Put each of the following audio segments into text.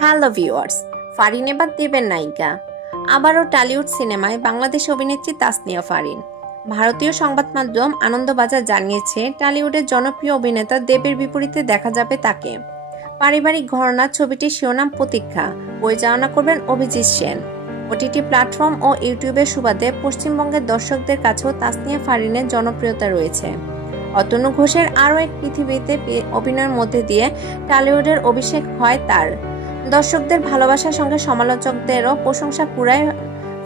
Hello viewers, Farin এবার দেবের নায়িকা। আবারও টালিউড সিনেমায় বাংলাদেশ অভিনেত্রী তাসনিয়া ফারিন। ভারতীয় সংবাদ মাধ্যম আনন্দবাজার জানিয়েছে, টালিউডের জনপ্রিয় অভিনেতা দেবের বিপরীতে দেখা যাবে তাকে। পারিবারিক ঘরনা ছবিটির শিরোনাম প্রতীক্ষা, পরিচালনা করবেন অভিজিৎ সেন। ওটিটি প্ল্যাটফর্ম ও ইউটিউবের সুবাদে পশ্চিমবঙ্গের দর্শকদের কাছেও তাসনিয়া ফারিনের জনপ্রিয়তা রয়েছে। অতনু ঘোষের আরও এক পৃথিবীতে অভিনয়ের মধ্যে দিয়ে টালিউডের অভিষেক হয় তার। দর্শকদের ভালোবাসার সঙ্গে সমালোচকদেরও প্রশংসা কুড়ায়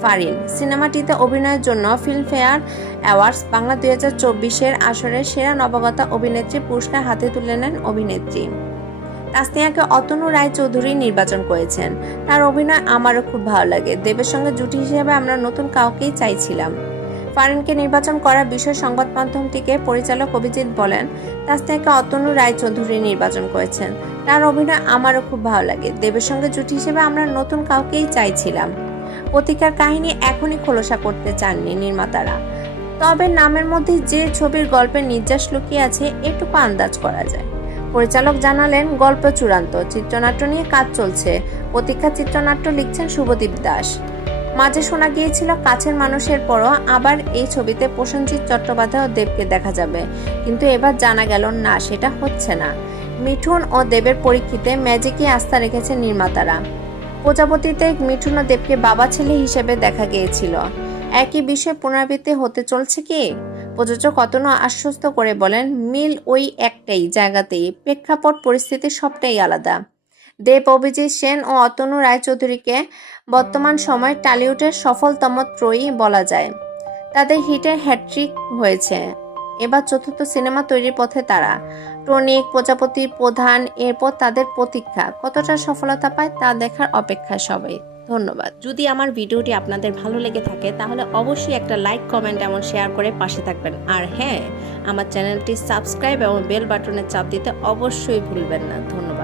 ফারিন। সিনেমাটিতে অভিনয়ের জন্য ফিল্মফেয়ার অ্যাওয়ার্ডস বাংলা দুই হাজার চব্বিশের আসরের সেরা নবাগতা অভিনেত্রী পুরস্কার হাতে তুলে নেন অভিনেত্রী। তাসনিয়াকে অতনু রায় চৌধুরী নির্বাচন করেছেন। তার অভিনয় আমারও খুব ভালো লাগে। দেবের সঙ্গে জুটি হিসেবে আমরা নতুন কাউকেই চাইছিলাম। ফারিনকে নির্বাচন করার বিষয় সংবাদ মাধ্যমটিকে পরিচালক অভিজিৎ বলেন তার তাসনিয়াকে অতনু রায় চৌধুরী নির্বাচন করেছেন। তার অভিনয় আমারও খুব ভালো লাগে। দেবের সঙ্গে জুটি হিসেবে আমরা নতুন কাউকেই চাইছিলাম। প্রতিকার কাহিনী এখনই খোলসা করতে চাননি নির্মাতারা। তবে নামের মধ্যে যে ছবির গল্পের নির্যাস লুকিয়ে আছে, এটুকু আন্দাজ করা যায়। পরিচালক জানালেন, গল্প চূড়ান্ত। চিত্রনাট্য নিয়ে কাজ চলছে। প্রতীক্ষা চিত্রনাট্য লিখছেন শুভদীপ দাস। মাঝে শোনা গিয়েছিল কাছের মানুষের পরও আবার এই ছবিতে প্রসেনজিৎ চট্টোপাধ্যায় ও দেবকে দেখা যাবে। কিন্তু এবার জানা গেল, না, সেটা হচ্ছে না। মিঠুন ও দেবের পরীক্ষিতে ম্যাজিকে আস্থা রেখেছে নির্মাতারা। প্রজাপতিতে মিঠুন ও দেবকে বাবা ছেলে হিসেবে দেখা গিয়েছিল। একই বিষয় পুনরাবৃত্তি হতে চলছে কি? প্রযোজক অতনু আশ্বস্ত করে বলেন, মিল ওই একটাই, জায়গাতেই। প্রেক্ষাপট, পরিস্থিতি সবটাই আলাদা। দেব অভিজিৎ সেন ও অতনু রায়চৌধুরীকে বর্তমান সময়ে টালিউডের সফলতম ত্রয়ী বলা যায়। তাদের হিটের হ্যাট্রিক হয়েছে। এবার চতুর্থ সিনেমা তৈরির পথে তারা। টনিক, প্রজাপতি, প্রধান, এরপর তাদের প্রতীক্ষা। কতটা সফলতা পায় তা দেখার অপেক্ষা সবাই। ধন্যবাদ। যদি আমার ভিডিওটি আপনাদের ভালো লেগে থাকে, তাহলে অবশ্যই একটা লাইক কমেন্ট এবং শেয়ার করে পাশে থাকবেন। আর হ্যাঁ আমার চ্যানেলটি সাবস্ক্রাইব এবং বেল বাটনে চাপ দিতে অবশ্যই ভুলবেন না। ধন্যবাদ।